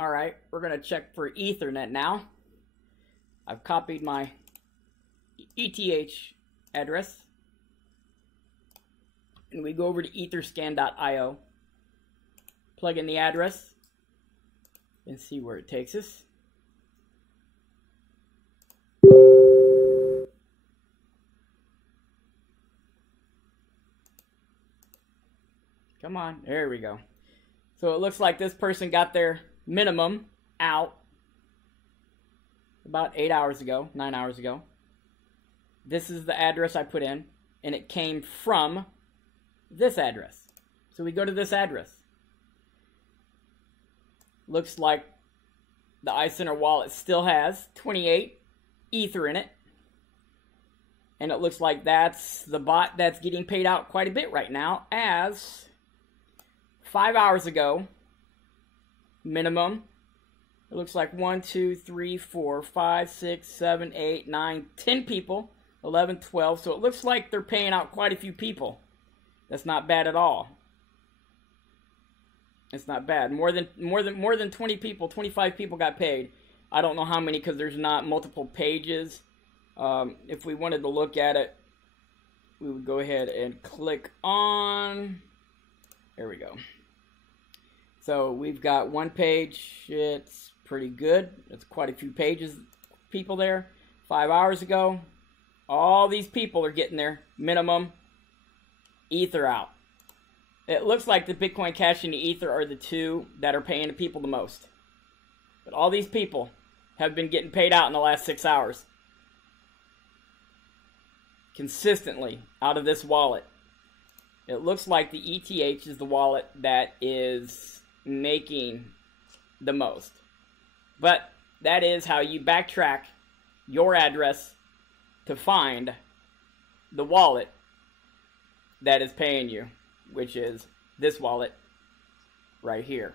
Alright, we're going to check for Ethernet now. I've copied my ETH address. And we go over to etherscan.io. Plug in the address. And see where it takes us. Come on, there we go. So it looks like this person got their minimum out about 8 hours ago, 9 hours ago. This is the address I put in, and it came from this address. So we go to this address. Looks like the iCenter wallet still has 28 Ether in it. And it looks like that's the bot that's getting paid out quite a bit right now, as 5 hours ago, minimum, it looks like 1, 2, 3, 4, 5, 6, 7, 8, 9, 10 people, 11, 12. So it looks like they're paying out quite a few people. That's not bad at all. It's not bad. More than 20 people, 25 people got paid. I don't know how many because there's not multiple pages. If we wanted to look at it, we would go ahead and click on. There we go. So we've got one page. It's pretty good. It's quite a few pages, people there. 5 hours ago, all these people are getting their minimum Ether out. It looks like the Bitcoin Cash and the Ether are the two that are paying the people the most. But all these people have been getting paid out in the last 6 hours. Consistently out of this wallet. It looks like the ETH is the wallet that is making the most. But that is how you backtrack your address to find the wallet that is paying you, which is this wallet right here.